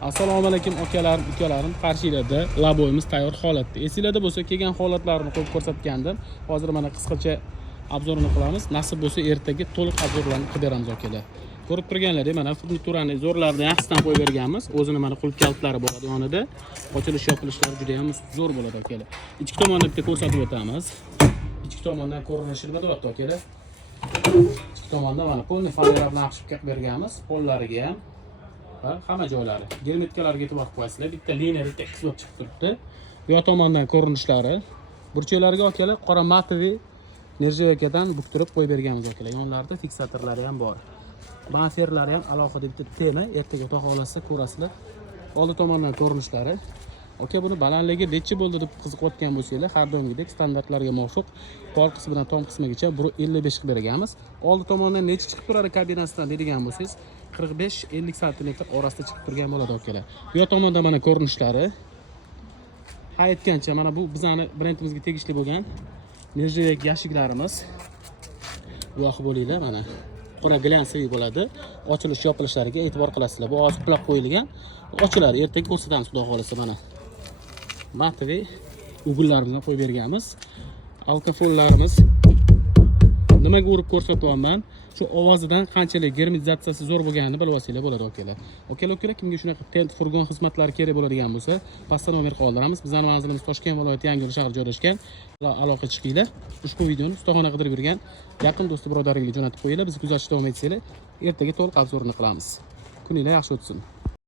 Assalomu alaykum akalarim, ukalarim. Qarshilarda laboyimiz tayyor holatda. Esinglarda bo'lsa, kelgan holatlarni qo'yib ko'rsatgandim. Hozir mana qisqacha obzorini qilamiz. Nasib bo'lsa, ertaga to'liq obzorlarni qilib beramiz akalar. Ko'rib turganlaringiz, mana furniturani zo'rlarni yaxshisidan qo'yib berganmiz. O'zini mana qulf kaltlari bo'ladi yonida. Ochilish yopilishlari juda ham zo'r bo'ladi akalar. Ichki tomonda bitta ko'rsatib o'tamiz. Ichki tomondan ko'rinishini bilyapti akalar. Ichki tomonda mana polni fanera bilan qilib berganmiz. Pollariga ham hamma joylari germetkalarga e'tibor qo'yasizlar. Bitta liniya bitta qismat chiqib turibdi. Bu yoq tomondan ko'rinishlari burchaklariga akalar qora matoviy nержавейкаdan buktirib qo'yib berganmiz akalar. Yonlarida fiksatorlari ham bor. Banferlari ham alohida bitta tema. Ertaga xudo xolasa ko'rasizlar. Oldi tomondan ko'rinishlari. Aka, buni balandligi necha bo'ldi deb qiziqayotgan bo'lsanglar, har doimgidek standartlarga muvofiq pol qismidan tom qismigacha 1.55 qilib berganmiz. Oldi tomondan necha chiqib turadi kabinasidan deydigan bo'lsangiz, 45-50 sm orasida chiqib turgan bo'ladi akalar. Bu yoq tomonda mana ko'rinishlari. Ha, aytgancha mana bu bizning brendimizga tegishli bo'lgan nержавейка yashiklarimiz. Bu yoq bo'linglar mana. Qora glyansiy bo'ladi. Ochilish yopilishlariga e'tibor qilasizlar. Bu hozir quloq qo'yilgan. Ochiladi, ertaga ko'rsatamiz xudo xolasa mana. Matoviy ugullarimizni qo'yib berganmiz. Alkofollarimiz nimaga urib ko'rsatyapman? Shu ovozidan qanchalik germetizatsiyasi zo'r bo'lganini bilib olsanglar bo'ladi akalar. Akalar, kimga shunaqa tent furgon xizmatlari kerak bo'ladigan bo'lsa, pastda nomer qoldiramiz. Bizning manzilimiz Toshkent viloyati Yangiyo'l shahri joylashgan. Aloqa chiqinglar. Ushbu videoni ustaxona qidirib yurgan yaqin do'sti birodaringizga jo'natib qo'yinglar. Bizni kuzatishda davom etsanglar, ertaga to'liq obzorini qilamiz. Kuninglar yaxshi o'tsin.